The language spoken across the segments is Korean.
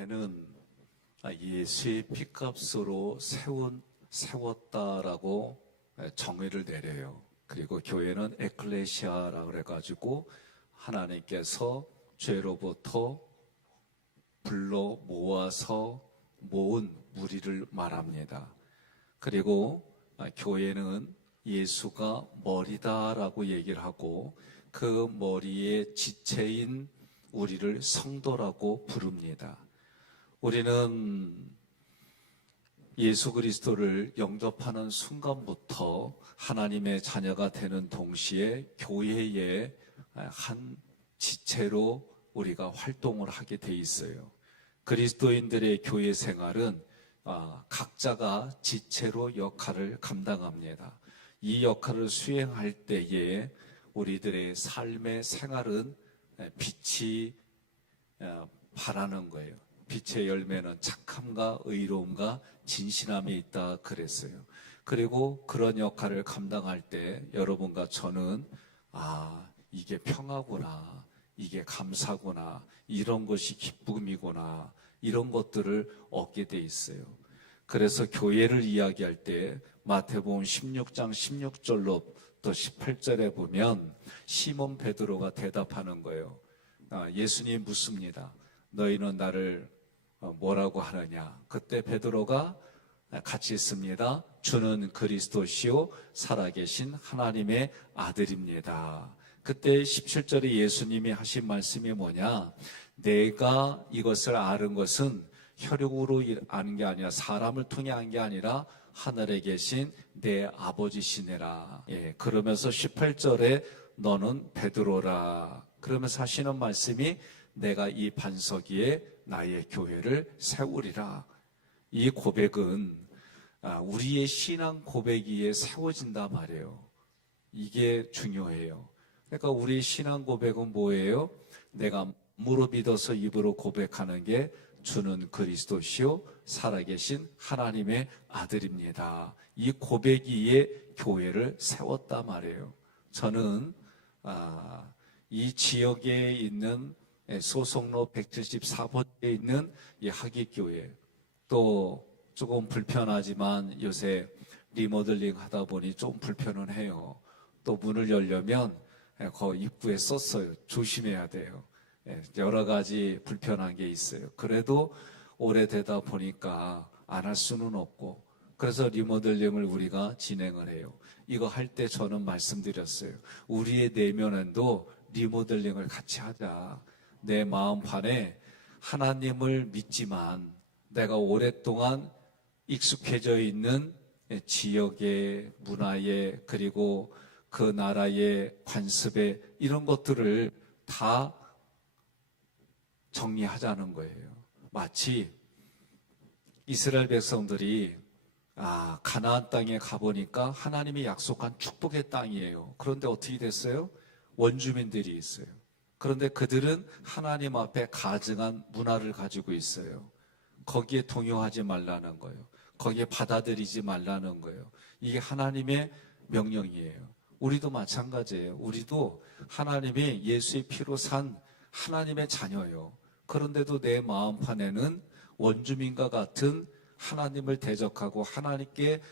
교회는 예수의 피값으로 세웠다라고 정의를 내려요. 그리고 교회는 에클레시아라고 그래가지고 하나님께서 죄로부터 불러 모아서 모은 무리를 말합니다. 그리고 교회는 예수가 머리다라고 얘기를 하고 그 머리의 지체인 우리를 성도라고 부릅니다. 우리는 예수 그리스도를 영접하는 순간부터 하나님의 자녀가 되는 동시에 교회의 한 지체로 우리가 활동을 하게 돼 있어요. 그리스도인들의 교회 생활은 각자가 지체로 역할을 감당합니다. 이 역할을 수행할 때에 우리들의 삶의 생활은 빛이 바라는 거예요. 빛의 열매는 착함과 의로움과 진실함이 있다 그랬어요. 그리고 그런 역할을 감당할 때 여러분과 저는 이게 평화구나, 이게 감사구나, 이런 것이 기쁨이구나, 이런 것들을 얻게 돼 있어요. 그래서 교회를 이야기할 때 마태복음 16장 16절로부터 18절에 보면 시몬 베드로가 대답하는 거예요. 예수님 묻습니다. 너희는 나를 뭐라고 하느냐? 그때 베드로가 같이 있습니다. 주는 그리스도시요 살아계신 하나님의 아들입니다. 그때 17절에 예수님이 하신 말씀이 뭐냐? 내가 이것을 아는 것은 혈육으로 아는 게 아니라 사람을 통해 안 게 아니라 하늘에 계신 내 아버지시네라. 그러면서 18절에 너는 베드로라. 그러면서 하시는 말씀이 내가 이 반석 위에 나의 교회를 세우리라. 이 고백은 우리의 신앙 고백 위에 세워진단 말이에요. 이게 중요해요. 그러니까 우리 신앙 고백은 뭐예요? 내가 무릎 믿어서 입으로 고백하는 게 주는 그리스도시요 살아계신 하나님의 아들입니다. 이 고백 위에 교회를 세웠단 말이에요. 저는 이 지역에 있는 소속로 174번에 있는 이 하기교회, 또 조금 불편하지만 요새 리모델링 하다 보니 좀 불편은 해요. 또 문을 열려면 그 입구에 썼어요. 조심해야 돼요. 여러 가지 불편한 게 있어요. 그래도 오래되다 보니까 안 할 수는 없고, 그래서 리모델링을 우리가 진행을 해요. 이거 할 때 저는 말씀드렸어요. 우리의 내면에도 리모델링을 같이 하자. 내 마음판에 하나님을 믿지만 내가 오랫동안 익숙해져 있는 지역의 문화에, 그리고 그 나라의 관습에, 이런 것들을 다 정리하자는 거예요. 마치 이스라엘 백성들이 가나안 땅에 가보니까 하나님이 약속한 축복의 땅이에요. 그런데 어떻게 됐어요? 원주민들이 있어요. 그런데 그들은 하나님 앞에 가증한 문화를 가지고 있어요. 거기에 동요하지 말라는 거예요. 거기에 받아들이지 말라는 거예요. 이게 하나님의 명령이에요. 우리도 마찬가지예요. 우리도 하나님이 예수의 피로 산 하나님의 자녀예요. 그런데도 내 마음판에는 원주민과 같은 하나님을 대적하고 하나님께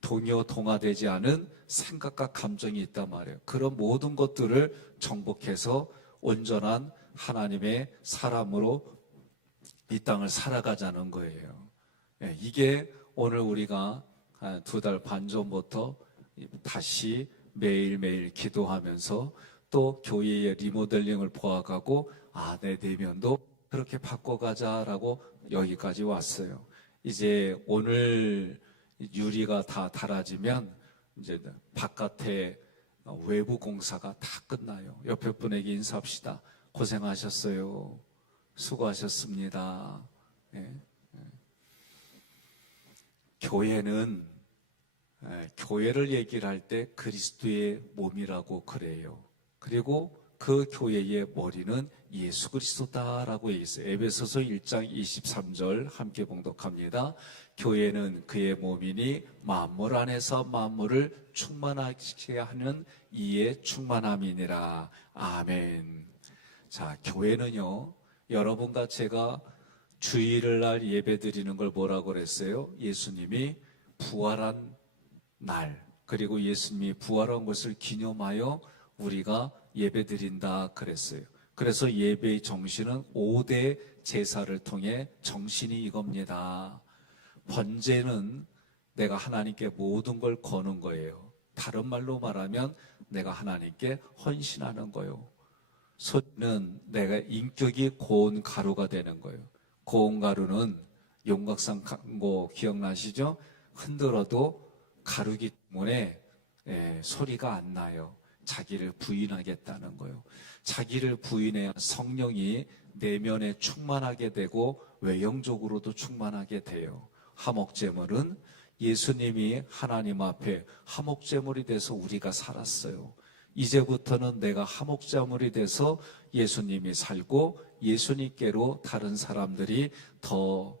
동요되지 않은 생각과 감정이 있단 말이에요. 그런 모든 것들을 정복해서 온전한 하나님의 사람으로 이 땅을 살아가자는 거예요. 이게 오늘 우리가 2달 반 전부터 다시 매일매일 기도하면서 또 교회의 리모델링을 보아가고 내 내면도 그렇게 바꿔가자라고 여기까지 왔어요. 이제 오늘 유리가 다 달아지면 이제 바깥에 외부 공사가 다 끝나요. 옆에 분에게 인사합시다. 고생하셨어요. 수고하셨습니다. 교회는 교회를 얘기를 할 때 그리스도의 몸이라고 그래요. 그리고 그 교회의 머리는 예수 그리스도다라고 얘기했어요. 에베소서 1장 23절 함께 봉독합니다. 교회는 그의 몸이니 만물 안에서 만물을 충만하게 하는 이의 충만함이니라. 아멘. 자, 교회는요, 여러분과 제가 주일을 날 예배 드리는 걸 뭐라고 그랬어요? 예수님이 부활한 날, 그리고 예수님이 부활한 것을 기념하여 우리가 예배 드린다 그랬어요. 그래서 예배의 정신은 5대 제사를 통해 정신이 이겁니다. 번제는 내가 하나님께 모든 걸 거는 거예요. 다른 말로 말하면 내가 하나님께 헌신하는 거예요. 소리는 내가 인격이 고운 가루가 되는 거예요. 고운 가루는 용각산 광고 기억나시죠? 흔들어도 가루기 때문에 소리가 안 나요. 자기를 부인하겠다는 거예요. 자기를 부인해야 성령이 내면에 충만하게 되고 외형적으로도 충만하게 돼요. 화목제물은 예수님이 하나님 앞에 화목제물이 돼서 우리가 살았어요. 이제부터는 내가 화목제물이 돼서 예수님이 살고 예수님께로 다른 사람들이 더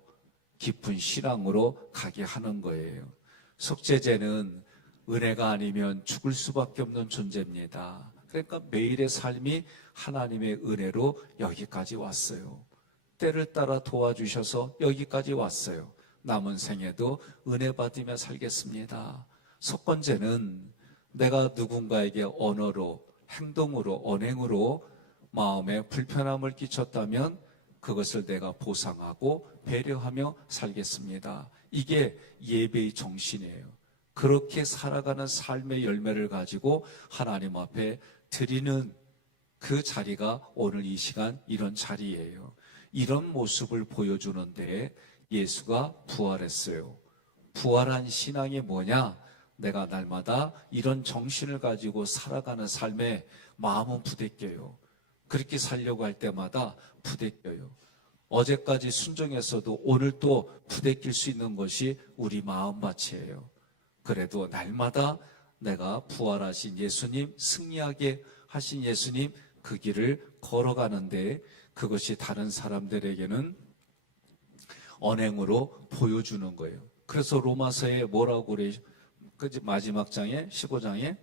깊은 신앙으로 가게 하는 거예요. 속죄제는 은혜가 아니면 죽을 수밖에 없는 존재입니다. 그러니까 매일의 삶이 하나님의 은혜로 여기까지 왔어요. 때를 따라 도와주셔서 여기까지 왔어요. 남은 생에도 은혜 받으며 살겠습니다. 속건제는 내가 누군가에게 언어로, 행동으로, 언행으로 마음에 불편함을 끼쳤다면 그것을 내가 보상하고 배려하며 살겠습니다. 이게 예배의 정신이에요. 그렇게 살아가는 삶의 열매를 가지고 하나님 앞에 드리는 그 자리가 오늘 이 시간 이런 자리예요. 이런 모습을 보여주는데 예수가 부활했어요. 부활한 신앙이 뭐냐? 내가 날마다 이런 정신을 가지고 살아가는 삶에 마음은 부대껴요. 그렇게 살려고 할 때마다 부대껴요. 어제까지 순종했어도 오늘 또 부대낄 수 있는 것이 우리 마음밭이에요. 그래도 날마다 내가 부활하신 예수님, 승리하게 하신 예수님 그 길을 걸어가는데 그것이 다른 사람들에게는 언행으로 보여주는 거예요. 그래서 로마서에 뭐라고 그래요? 마지막 장에 15장에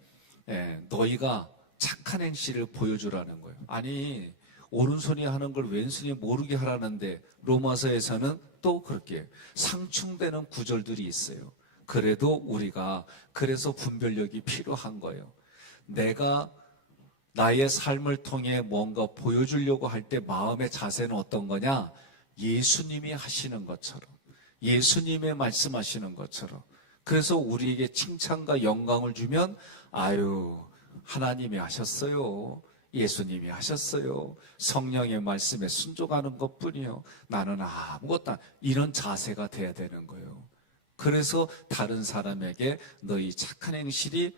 너희가 착한 행실을 보여주라는 거예요. 아니 오른손이 하는 걸 왼손이 모르게 하라는데 로마서에서는 또 그렇게 상충되는 구절들이 있어요. 그래도 우리가 그래서 분별력이 필요한 거예요. 내가 나의 삶을 통해 뭔가 보여주려고 할 때 마음의 자세는 어떤 거냐? 예수님이 하시는 것처럼, 예수님의 말씀하시는 것처럼. 그래서 우리에게 칭찬과 영광을 주면 아유 하나님이 하셨어요. 예수님이 하셨어요. 성령의 말씀에 순종하는 것뿐이요. 나는 아무것도 안, 이런 자세가 돼야 되는 거예요. 그래서 다른 사람에게 너희 착한 행실이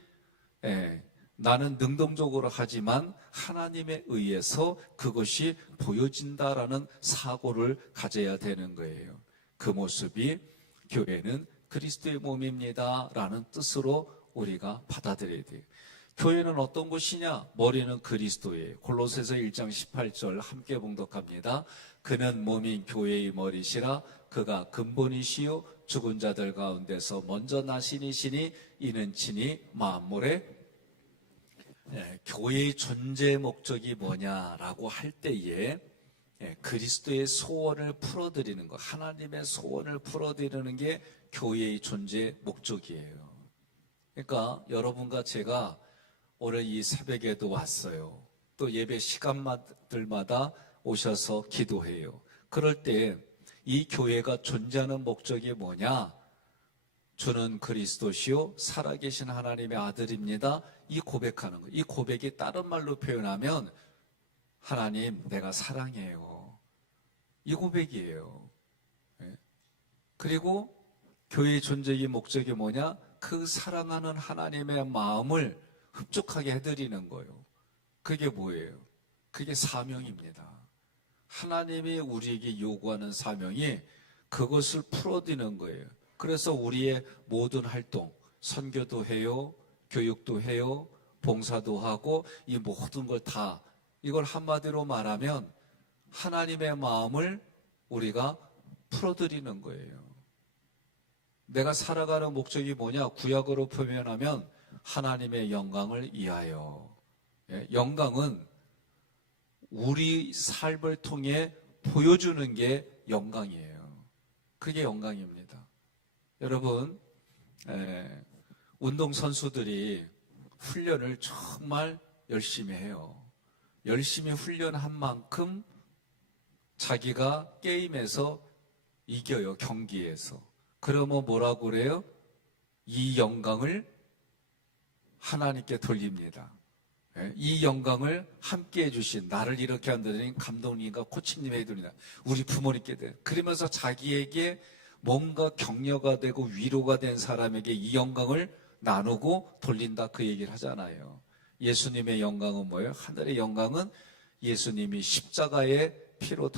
나는 능동적으로 하지만 하나님에 의해서 그것이 보여진다라는 사고를 가져야 되는 거예요. 그 모습이 교회는 그리스도의 몸입니다 라는 뜻으로 우리가 받아들여야 돼요. 교회는 어떤 곳이냐? 머리는 그리스도예요. 골로새서 1장 18절 함께 봉독합니다. 그는 몸인 교회의 머리시라. 그가 근본이시요 죽은 자들 가운데서 먼저 나신이시니 이는 친히 만물의 교회의 존재 목적이 뭐냐라고 할 때에 그리스도의 소원을 풀어드리는 것, 하나님의 소원을 풀어드리는 게 교회의 존재 목적이에요. 그러니까 여러분과 제가 오늘 이 새벽에도 왔어요. 또 예배 시간들마다 오셔서 기도해요. 그럴 때 이 교회가 존재하는 목적이 뭐냐? 주는 그리스도시요 살아계신 하나님의 아들입니다. 이 고백하는 거. 이 고백이 다른 말로 표현하면 하나님 내가 사랑해요. 이 고백이에요. 그리고 교회의 존재의 목적이 뭐냐? 그 사랑하는 하나님의 마음을 흡족하게 해드리는 거예요. 그게 뭐예요? 그게 사명입니다. 하나님이 우리에게 요구하는 사명이 그것을 풀어드리는 거예요. 그래서 우리의 모든 활동, 선교도 해요, 교육도 해요, 봉사도 하고 이 모든 걸 다 이걸 한마디로 말하면 하나님의 마음을 우리가 풀어드리는 거예요. 내가 살아가는 목적이 뭐냐? 구약으로 표현하면 하나님의 영광을 위하여. 영광은 우리 삶을 통해 보여주는 게 영광이에요. 그게 영광입니다. 여러분, 운동선수들이 훈련을 정말 열심히 해요. 열심히 훈련한 만큼 자기가 게임에서 이겨요, 경기에서. 그러면 뭐라고 그래요? 이 영광을 하나님께 돌립니다. 이 영광을 함께 해주신, 나를 이렇게 한다더니 감독님과 코치님에게 돌린다. 우리 부모님께 돼. 그러면서 자기에게 뭔가 격려가 되고 위로가 된 사람에게 이 영광을 나누고 돌린다, 그 얘기를 하잖아요. 예수님의 영광은 뭐예요? 하늘의 영광은 예수님이 십자가에 피로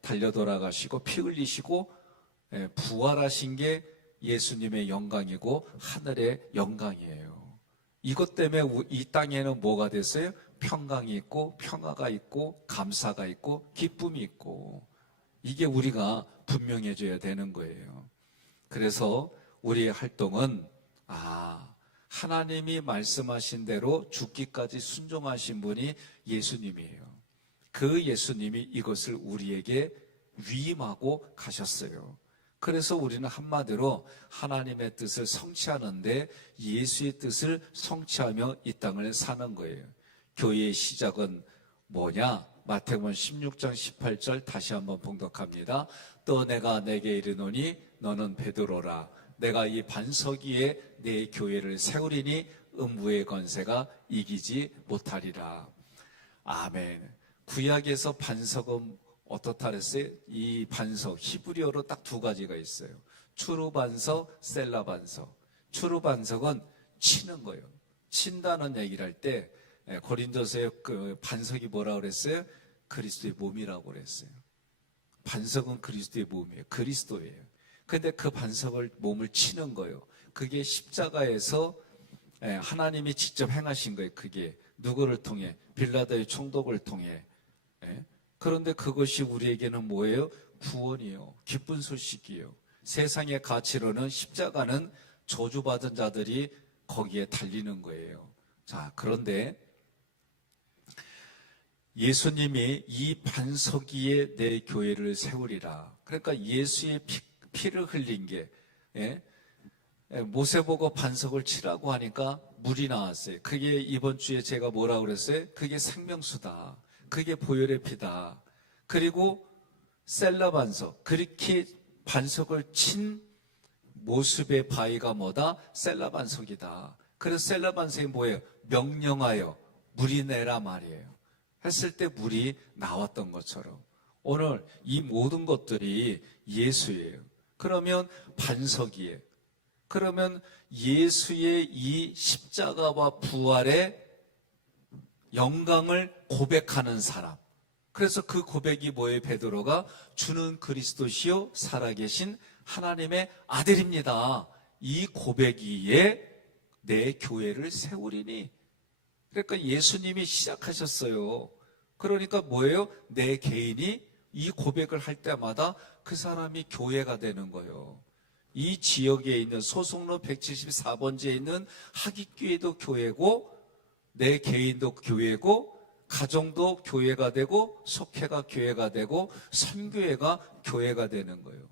달려 돌아가시고 피 흘리시고 부활하신 게 예수님의 영광이고 하늘의 영광이에요. 이것 때문에 이 땅에는 뭐가 됐어요? 평강이 있고 평화가 있고 감사가 있고 기쁨이 있고, 이게 우리가 분명해져야 되는 거예요. 그래서 우리의 활동은 하나님이 말씀하신 대로 죽기까지 순종하신 분이 예수님이에요. 그 예수님이 이것을 우리에게 위임하고 가셨어요. 그래서 우리는 한마디로 하나님의 뜻을 성취하는데 예수의 뜻을 성취하며 이 땅을 사는 거예요. 교회의 시작은 뭐냐? 마태복음 16장 18절 다시 한번 봉독합니다. 또 내가 내게 이르노니 너는 베드로라. 내가 이 반석 위에 내 교회를 세우리니 음부의 권세가 이기지 못하리라. 아멘. 구약에서 반석은 어떻다 그랬어요? 이 반석, 히브리어로 딱 두 가지가 있어요. 추루 반석, 셀라 반석. 추루 반석은 치는 거예요. 친다는 얘기를 할 때 고린도서의 그 반석이 뭐라고 그랬어요? 그리스도의 몸이라고 그랬어요. 반석은 그리스도의 몸이에요. 그리스도예요. 근데 그 반석을, 몸을 치는 거예요. 그게 십자가에서 하나님이 직접 행하신 거예요. 그게 누구를 통해? 빌라도의 총독을 통해. 그런데 그것이 우리에게는 뭐예요? 구원이요, 기쁜 소식이요. 세상의 가치로는 십자가는 저주받은 자들이 거기에 달리는 거예요. 자, 그런데 예수님이 이 반석 위에 내 교회를 세우리라. 그러니까 예수의 피를 흘린 게, 모세 보고 반석을 치라고 하니까 물이 나왔어요. 그게 이번 주에 제가 뭐라고 그랬어요? 그게 생명수다. 그게 보혈의 피다. 그리고 셀라 반석, 그렇게 반석을 친 모습의 바위가 뭐다? 셀라 반석이다. 그래서 셀라 반석이 뭐예요? 명령하여 물이 내라 말이에요. 했을 때 물이 나왔던 것처럼 오늘 이 모든 것들이 예수예요. 그러면 반석이에요. 그러면 예수의 이 십자가와 부활의 영광을 고백하는 사람. 그래서 그 고백이 뭐예요? 베드로가 주는 그리스도시요 살아계신 하나님의 아들입니다. 이 고백 위에 내 교회를 세우리니. 그러니까 예수님이 시작하셨어요. 그러니까 뭐예요? 내 개인이 이 고백을 할 때마다 그 사람이 교회가 되는 거예요. 이 지역에 있는 소속로 174번지에 있는 하깃교회도 교회고, 내 개인도 교회고, 가정도 교회가 되고, 속회가 교회가 되고, 선교회가 교회가 되는 거예요.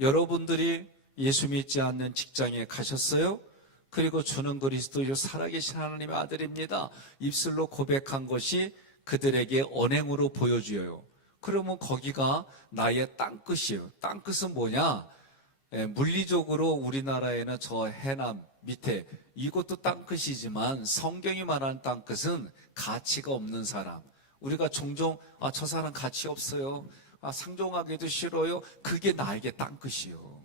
여러분들이 예수 믿지 않는 직장에 가셨어요? 그리고 주는 그리스도요 살아계신 하나님의 아들입니다. 입술로 고백한 것이 그들에게 언행으로 보여줘요. 그러면 거기가 나의 땅끝이에요. 땅끝은 뭐냐? 물리적으로 우리나라에는 저 해남 밑에 이것도 땅끝이지만 성경이 말하는 땅끝은 가치가 없는 사람. 우리가 종종 저 사람 가치 없어요. 상종하기도 싫어요. 그게 나에게 땅끝이요.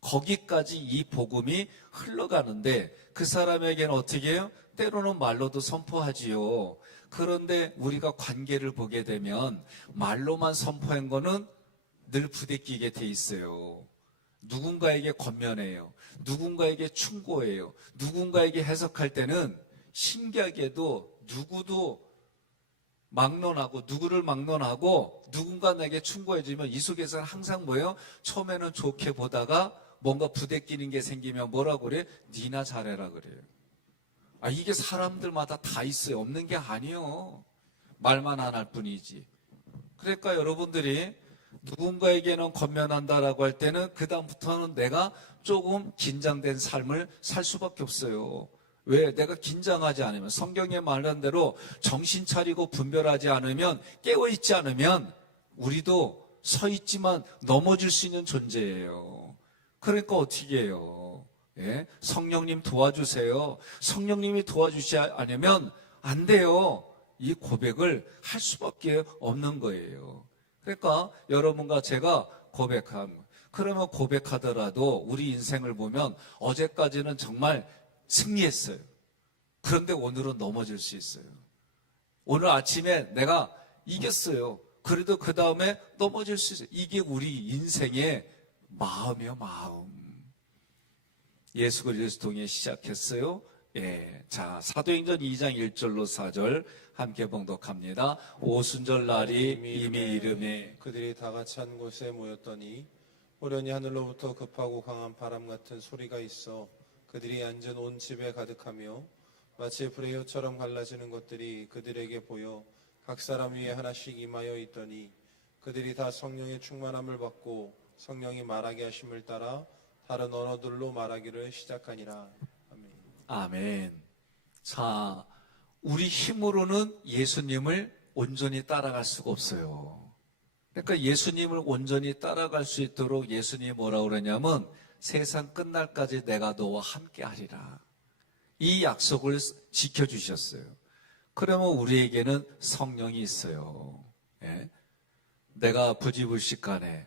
거기까지 이 복음이 흘러가는데 그 사람에게는 어떻게 해요? 때로는 말로도 선포하지요. 그런데 우리가 관계를 보게 되면 말로만 선포한 거는 늘 부대끼게 돼 있어요. 누군가에게 권면해요. 누군가에게 충고해요. 누군가에게 해석할 때는 신기하게도 누구도 막론하고 누구를 막론하고 누군가 나에게 충고해주면 이 속에서는 항상 뭐예요? 처음에는 좋게 보다가 뭔가 부대끼는 게 생기면 뭐라고 그래? 니나 잘해라 그래요. 이게 사람들마다 다 있어요. 없는 게 아니에요. 말만 안 할 뿐이지. 그러니까 여러분들이 누군가에게는 권면한다라고 할 때는 그다음부터는 내가 조금 긴장된 삶을 살 수밖에 없어요. 왜? 내가 긴장하지 않으면, 성경에 말한 대로 정신 차리고 분별하지 않으면, 깨어있지 않으면 우리도 서 있지만 넘어질 수 있는 존재예요. 그러니까 어떻게 해요? 예? 성령님 도와주세요. 성령님이 도와주지 않으면 안 돼요. 이 고백을 할 수밖에 없는 거예요. 그러니까 여러분과 제가 고백함. 그러면 고백하더라도 우리 인생을 보면 어제까지는 정말 승리했어요. 그런데 오늘은 넘어질 수 있어요. 오늘 아침에 내가 이겼어요. 그래도 그 다음에 넘어질 수 있어요. 이게 우리 인생의 마음이요, 마음. 예수 그리스도 통해 시작했어요. 예. 자, 사도행전 2장 1절로 4절 함께 봉독합니다. 오순절 날이 이미 이름에 그들이 다 같이 한 곳에 모였더니 호련히 하늘로부터 급하고 강한 바람 같은 소리가 있어 그들이 앉은 온 집에 가득하며 마치 불의 혀처럼 갈라지는 것들이 그들에게 보여 각 사람 위에 하나씩 임하여 있더니 그들이 다 성령의 충만함을 받고 성령이 말하게 하심을 따라 다른 언어들로 말하기를 시작하니라. 아멘. 아멘. 자, 우리 힘으로는 예수님을 온전히 따라갈 수가 없어요. 그러니까 예수님을 온전히 따라갈 수 있도록 예수님이 뭐라고 그러냐면 세상 끝날까지 내가 너와 함께 하리라. 이 약속을 지켜주셨어요. 그러면 우리에게는 성령이 있어요. 예? 내가 부지불식간에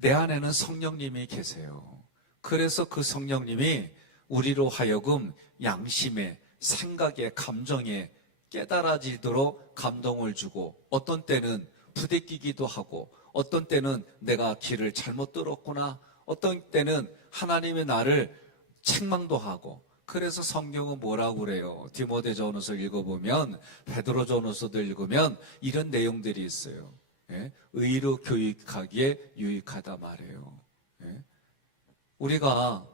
내 안에는 성령님이 계세요. 그래서 그 성령님이 우리로 하여금 양심에, 생각에, 감정에 깨달아지도록 감동을 주고 어떤 때는 부대끼기도 하고 어떤 때는 내가 길을 잘못 들었구나, 어떤 때는 하나님의 나를 책망도 하고. 그래서 성경은 뭐라고 그래요? 디모데전서 읽어보면, 베드로전서도 읽으면 이런 내용들이 있어요. 예? 의로 교육하기에 유익하다 말해요. 예? 우리가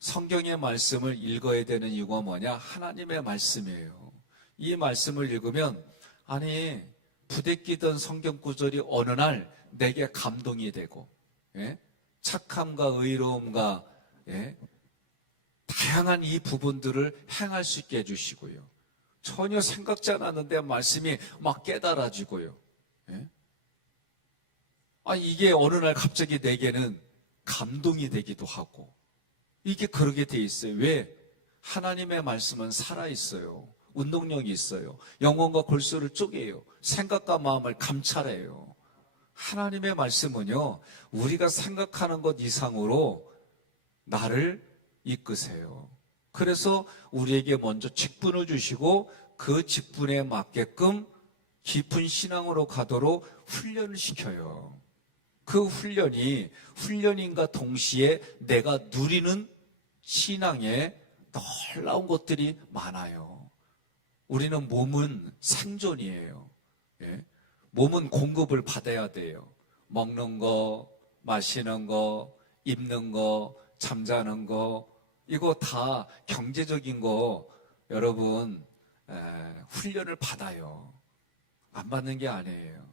성경의 말씀을 읽어야 되는 이유가 뭐냐? 하나님의 말씀이에요. 이 말씀을 읽으면 아니 부대끼던 성경 구절이 어느 날 내게 감동이 되고, 예? 착함과 의로움과, 예? 다양한 이 부분들을 행할 수 있게 해주시고요. 전혀 생각지 않았는데 말씀이 막 깨달아지고요. 예? 이게 어느 날 갑자기 내게는 감동이 되기도 하고, 이게 그러게 돼 있어요. 왜? 하나님의 말씀은 살아있어요. 운동력이 있어요. 영혼과 골수를 쪼개요. 생각과 마음을 감찰해요. 하나님의 말씀은요, 우리가 생각하는 것 이상으로 나를 이끄세요. 그래서 우리에게 먼저 직분을 주시고 그 직분에 맞게끔 깊은 신앙으로 가도록 훈련을 시켜요. 그 훈련인과 동시에 내가 누리는 신앙에 놀라운 것들이 많아요. 우리는 몸은 생존이에요. 예? 몸은 공급을 받아야 돼요. 먹는 거, 마시는 거, 입는 거, 잠자는 거, 이거 다 경제적인 거 여러분 훈련을 받아요. 안 받는 게 아니에요.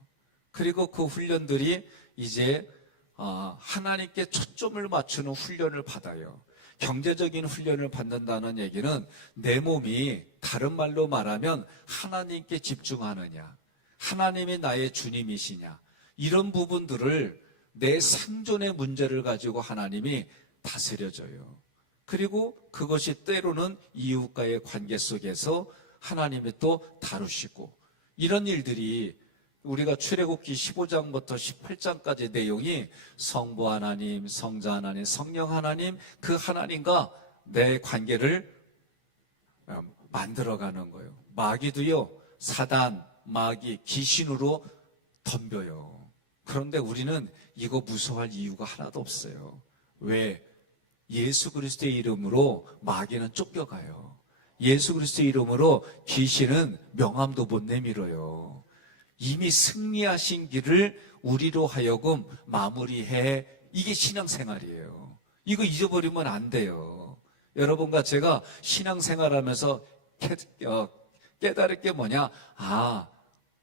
그리고 그 훈련들이 이제 하나님께 초점을 맞추는 훈련을 받아요. 경제적인 훈련을 받는다는 얘기는 내 몸이 다른 말로 말하면 하나님께 집중하느냐, 하나님이 나의 주님이시냐, 이런 부분들을 내 생존의 문제를 가지고 하나님이 다스려줘요. 그리고 그것이 때로는 이웃과의 관계 속에서 하나님이 또 다루시고, 이런 일들이 우리가 출애굽기 15장부터 18장까지 내용이 성부 하나님, 성자 하나님, 성령 하나님, 그 하나님과 내 관계를 만들어가는 거예요. 마귀도요, 사단, 마귀, 귀신으로 덤벼요. 그런데 우리는 이거 무서워할 이유가 하나도 없어요. 왜? 예수 그리스도의 이름으로 마귀는 쫓겨가요. 예수 그리스도의 이름으로 귀신은 명함도 못 내밀어요. 이미 승리하신 길을 우리로 하여금 마무리해. 이게 신앙생활이에요. 이거 잊어버리면 안 돼요. 여러분과 제가 신앙생활하면서 깨달을 게 뭐냐?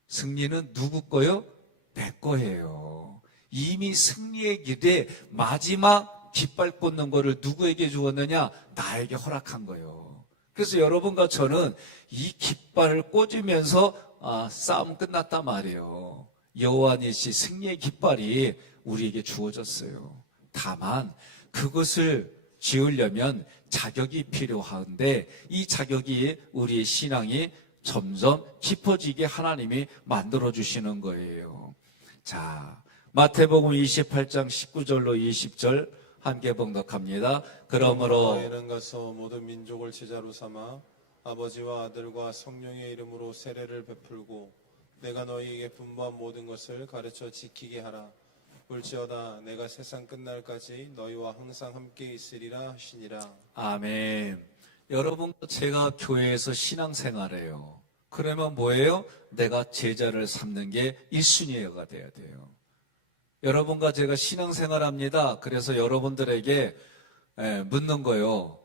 승리는 누구 거요? 내 거예요. 이미 승리의 길에 마지막 깃발 꽂는 거를 누구에게 주었느냐? 나에게 허락한 거예요. 그래서 여러분과 저는 이 깃발을 꽂으면서 싸움 끝났단 말이에요. 여호와 니시 승리의 깃발이 우리에게 주어졌어요. 다만 그것을 지으려면 자격이 필요한데 이 자격이 우리의 신앙이 점점 깊어지게 하나님이 만들어주시는 거예요. 자, 마태복음 28장 19절로 20절 함께 봉독합니다. 그러므로 너희는 가서 모든 민족을 제자로 삼아 아버지와 아들과 성령의 이름으로 세례를 베풀고 내가 너희에게 분부한 모든 것을 가르쳐 지키게 하라. 볼지어다 내가 세상 끝날까지 너희와 항상 함께 있으리라 하시니라. 아멘. 여러분, 제가 교회에서 신앙생활해요. 그러면 뭐예요? 내가 제자를 삼는 게 1순위가 돼야 돼요. 여러분과 제가 신앙생활합니다. 그래서 여러분들에게 묻는 거예요.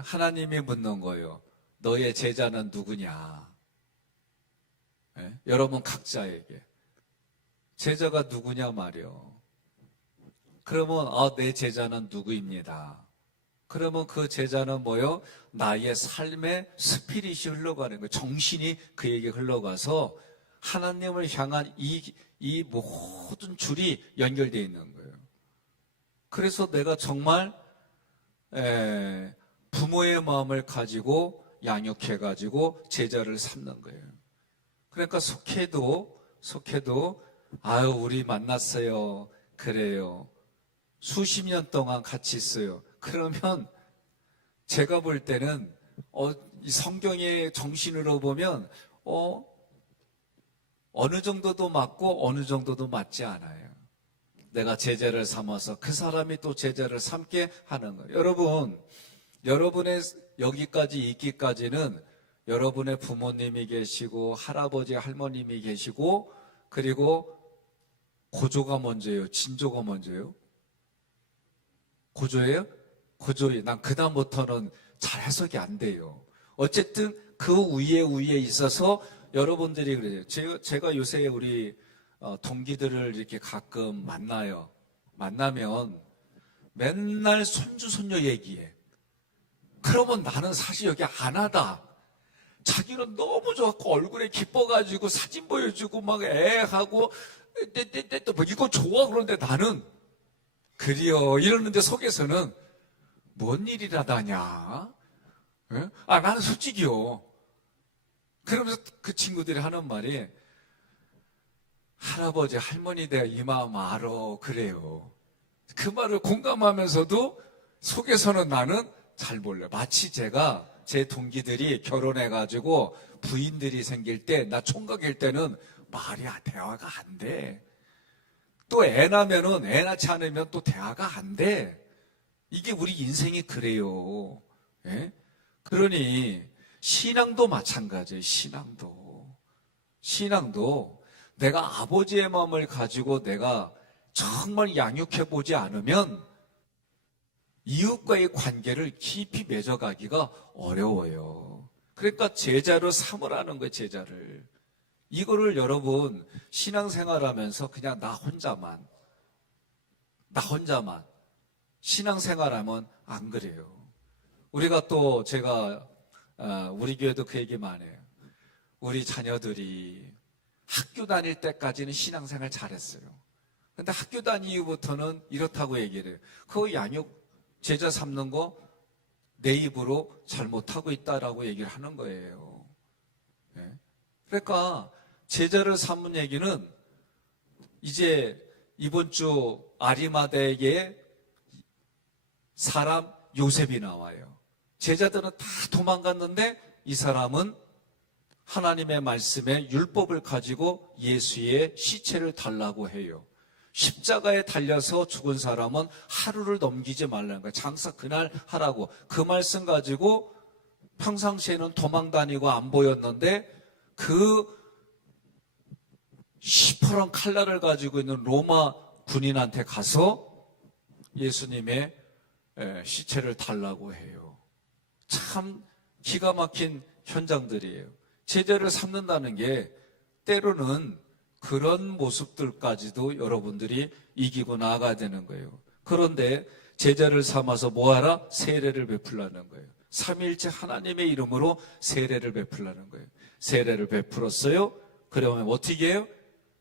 하나님이 묻는 거예요. 너의 제자는 누구냐? 여러분 각자에게. 제자가 누구냐 말이요. 그러면 내 제자는 누구입니다. 그러면 그 제자는 뭐요? 나의 삶의 스피릿이 흘러가는 거예요. 정신이 그에게 흘러가서 하나님을 향한 이 모든 줄이 연결되어 있는 거예요. 그래서 내가 정말 부모의 마음을 가지고 양육해가지고 제자를 삼는 거예요. 그러니까 속해도 아유 우리 만났어요. 그래요. 수십 년 동안 같이 있어요. 그러면 제가 볼 때는 이 성경의 정신으로 보면 어느 정도도 맞고 어느 정도도 맞지 않아요. 내가 제자를 삼아서 그 사람이 또 제자를 삼게 하는 거예요. 여러분, 여러분의 여기까지 있기까지는 여러분의 부모님이 계시고 할아버지 할머님이 계시고 그리고 고조가 먼저예요? 진조가 먼저예요? 고조예요? 고조예요. 난 그다음부터는 잘 해석이 안 돼요. 어쨌든 그 위에 있어서 여러분들이 그래요. 제가 요새 우리 동기들을 이렇게 가끔 만나요. 만나면 맨날 손주 손녀 얘기해. 그러면 나는 사실 여기 안 하다. 자기는 너무 좋았고 얼굴에 기뻐가지고 사진 보여주고 막 애하고 뭐 이거 좋아 그런데 나는 그리요 이러는데 속에서는 뭔 일이라다냐? 나는 솔직히요. 그러면서 그 친구들이 하는 말이 할아버지 할머니 내가 이 마음 알아 그래요. 그 말을 공감하면서도 속에서는 나는 잘 몰라요. 마치 제가 제 동기들이 결혼해가지고 부인들이 생길 때 나 총각일 때는 말이 대화가 안 돼. 또 애 낳으면은 애 낳지 않으면 또 대화가 안 돼. 이게 우리 인생이 그래요. 예? 그러니 신앙도 마찬가지예요. 신앙도 내가 아버지의 마음을 가지고 내가 정말 양육해보지 않으면 이웃과의 관계를 깊이 맺어가기가 어려워요. 그러니까 제자로 삼으라는 거예요. 제자를. 이거를 여러분 신앙생활하면서 그냥 나 혼자만 신앙생활하면 안 그래요. 우리가 또 제가 우리 교회도 그 얘기 많이 해요. 우리 자녀들이 학교 다닐 때까지는 신앙생활 잘했어요. 근데 학교 다니 이후부터는 이렇다고 얘기를 해요. 그거 양육 제자 삼는 거 내 입으로 잘못하고 있다라고 얘기를 하는 거예요. 네? 그러니까 제자를 삼는 얘기는 이제 이번 주 아리마대의 사람 요셉이 나와요. 제자들은 다 도망갔는데 이 사람은 하나님의 말씀에 율법을 가지고 예수의 시체를 달라고 해요. 십자가에 달려서 죽은 사람은 하루를 넘기지 말라는 거예요. 장사 그날 하라고. 그 말씀 가지고 평상시에는 도망 다니고 안 보였는데 그 시퍼런 칼날을 가지고 있는 로마 군인한테 가서 예수님의 시체를 달라고 해요. 참 기가 막힌 현장들이에요. 제자를 삼는다는 게 때로는 그런 모습들까지도 여러분들이 이기고 나아가야 되는 거예요. 그런데 제자를 삼아서 뭐하라? 세례를 베풀라는 거예요. 삼위일체 하나님의 이름으로 세례를 베풀라는 거예요. 세례를 베풀었어요. 그러면 어떻게 해요?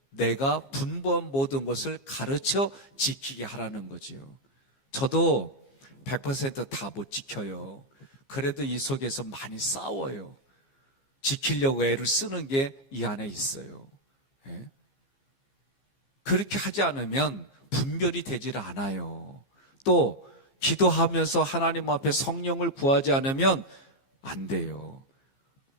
내가 분부한 모든 것을 가르쳐 지키게 하라는 거지요. 저도 100% 다 못 지켜요. 그래도 이 속에서 많이 싸워요. 지키려고 애를 쓰는 게 이 안에 있어요. 예? 그렇게 하지 않으면 분별이 되질 않아요. 또 기도하면서 하나님 앞에 성령을 구하지 않으면 안 돼요.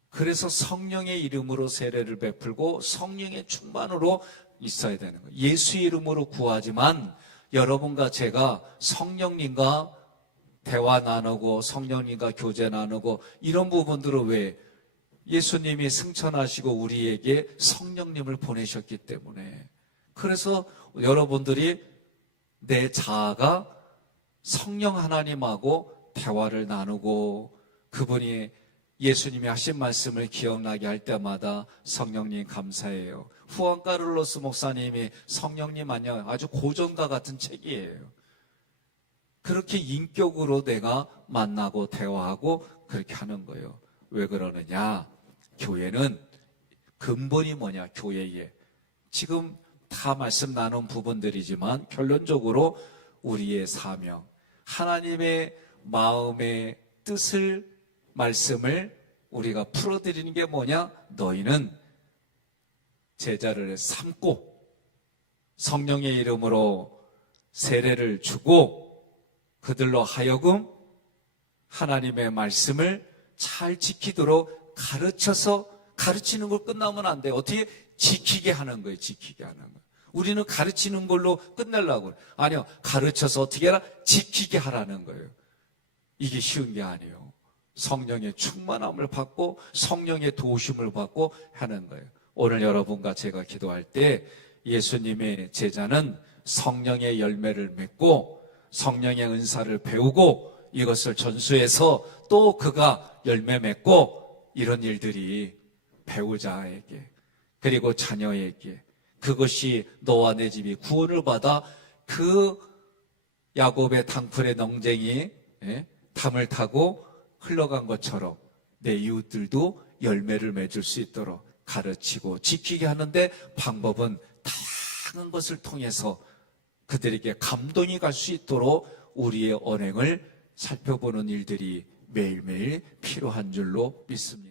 그래서 성령의 이름으로 세례를 베풀고 성령의 충만으로 있어야 되는 거예요. 예수의 이름으로 구하지만 여러분과 제가 성령님과 대화 나누고 성령님과 교제 나누고 이런 부분들을 왜 예수님이 승천하시고 우리에게 성령님을 보내셨기 때문에 그래서 여러분들이 내 자아가 성령 하나님하고 대화를 나누고 그분이 예수님이 하신 말씀을 기억나게 할 때마다 성령님 감사해요. 후안 카를로스 목사님이 성령님 안녕 아주 고전과 같은 책이에요. 그렇게 인격으로 내가 만나고 대화하고 그렇게 하는 거예요. 왜 그러느냐? 교회는 근본이 뭐냐? 교회에 지금 다 말씀 나눈 부분들이지만 결론적으로 우리의 사명, 하나님의 마음의 뜻을 말씀을 우리가 풀어드리는 게 뭐냐? 너희는 제자를 삼고 성령의 이름으로 세례를 주고 그들로 하여금 하나님의 말씀을 잘 지키도록 가르쳐서 가르치는 걸 끝나면 안 돼요. 어떻게 지키게 하는 거예요. 지키게 하는 거예요. 우리는 가르치는 걸로 끝내려고 아니요. 가르쳐서 어떻게 하라? 지키게 하라는 거예요. 이게 쉬운 게 아니에요. 성령의 충만함을 받고 성령의 도우심을 받고 하는 거예요. 오늘 여러분과 제가 기도할 때 예수님의 제자는 성령의 열매를 맺고 성령의 은사를 배우고 이것을 전수해서 또 그가 열매 맺고 이런 일들이 배우자에게 그리고 자녀에게 그것이 너와 내 집이 구원을 받아 그 야곱의 당풀의 농쟁이 담을 타고 흘러간 것처럼 내 이웃들도 열매를 맺을 수 있도록 가르치고 지키게 하는데 방법은 다양한 것을 통해서 그들에게 감동이 갈 수 있도록 우리의 언행을 살펴보는 일들이 매일매일 필요한 줄로 믿습니다.